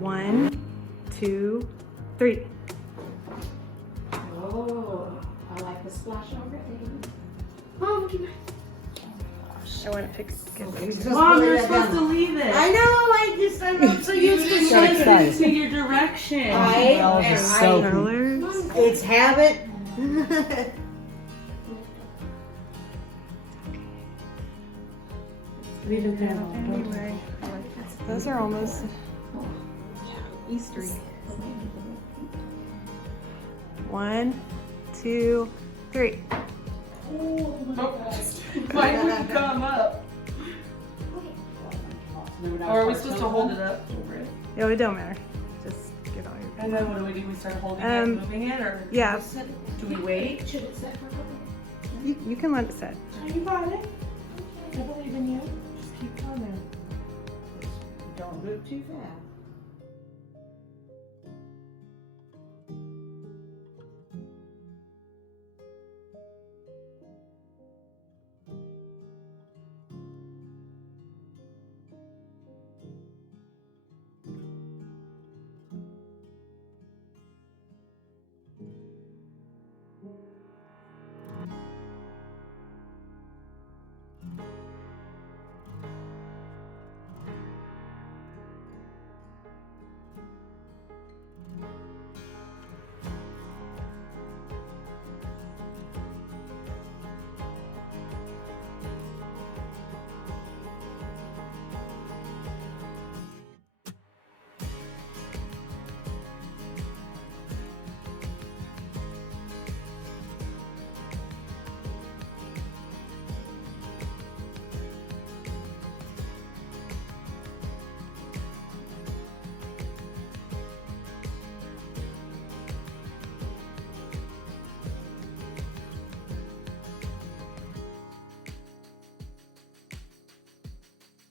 One, two, three. Oh, I like the splash already. Oh, look at that. I want to fix it. Mom, you're supposed to leave it. I know, I'm so used to Shift it shaking. into your direction. Colors. It's habit. Leave it there. Anyway, those are almost Eastery. One, two, three. Mine wouldn't come up. Or are we supposed to hold it up over it? No, it don't matter. Just get all your. And then what do? We start holding it, moving it, or Yeah, do we wait? you can let it set. You got it. I believe in you. Just keep coming. Don't move too fast.